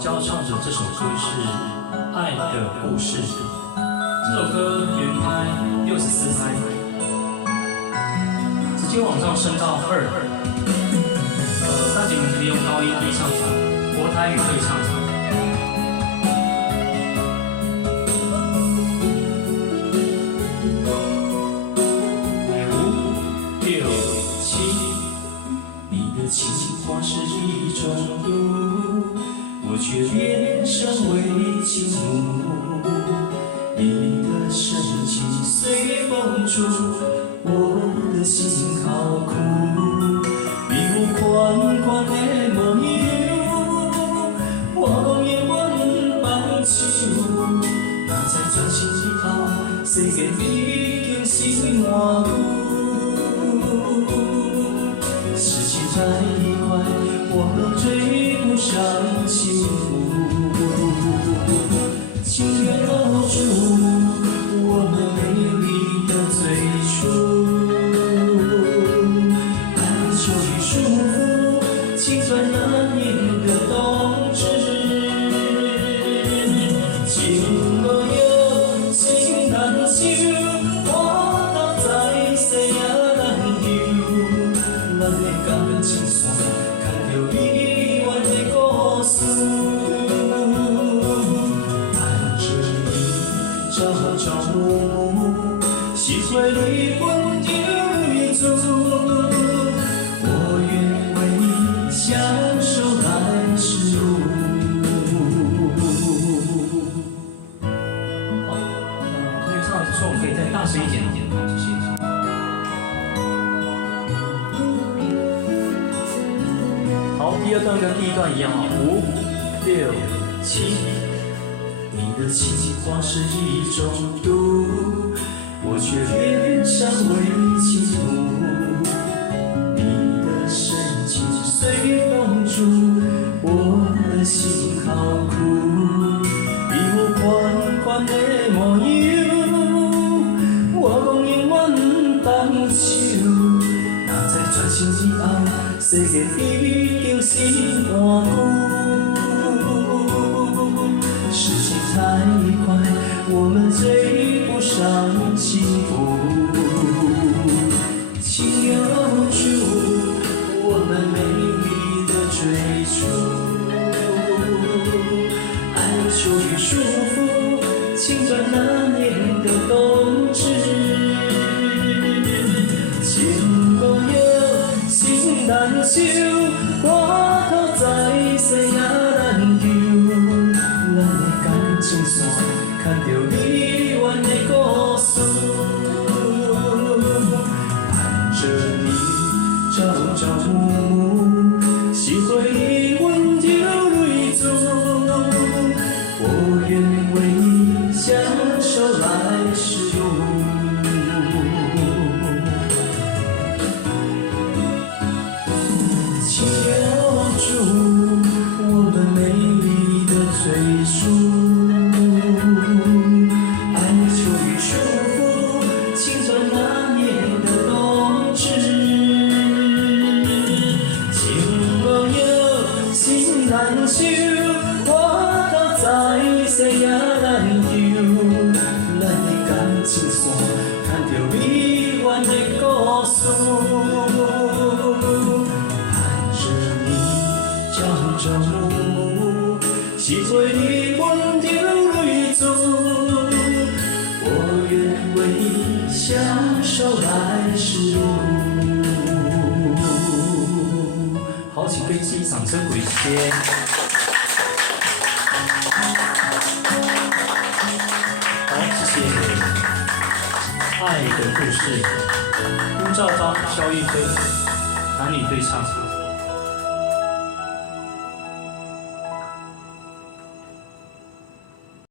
教唱的这首歌是《爱的故事》。这首歌原拍64拍，直接往上升到2。大姐们可以用高音低唱法，国台语对唱法。5、6、7，你的情话是一种毒，我却变成为情奴。你的深情随风逐，我的心好苦。你有款款的模样，我讲永远放手。若在转身以后，世界已经是换旧。事情太快，我们追不上幸福。情愿留住我们美丽的最初，爱就已束缚青春难言的冬至。情路有情难收，我到在世也难留。咱的感情线，牵着离远的故事。朝朝暮暮，是会泪奔流泪珠。我愿为你享受来时路。好，同学唱的不错，我们可以再大声一点点，谢谢。好，第二段跟第一段一样啊，5、6、7。你的情话是一种毒，我却变成为情奴。你的深情随风逐，我的心好苦。比我款款的模样，我讲永远放手。若在转身以后，世界已经是换旧。事情太快，我们追不上幸福。请留住我们美丽的追逐，爱就已束缚青春难言的冬至。情路有心难收，我头在世也难留。咱的感情线，牵着离远的故事，盼着你朝朝暮暮，是会离阮流泪珠。我愿为你享受来时路。请留住我们美丽的最初，爱就已束缚青春难言的冬至。情路有心难收，我头在世也难留。咱的感情线，牵着离远的故事，盼着你朝朝暮暮，是会离阮流泪珠。我愿为你享受来时路。好，请给自己掌声鼓励，谢谢。好，谢谢。爱的故事，辜兆芳、萧一飞，男女对唱。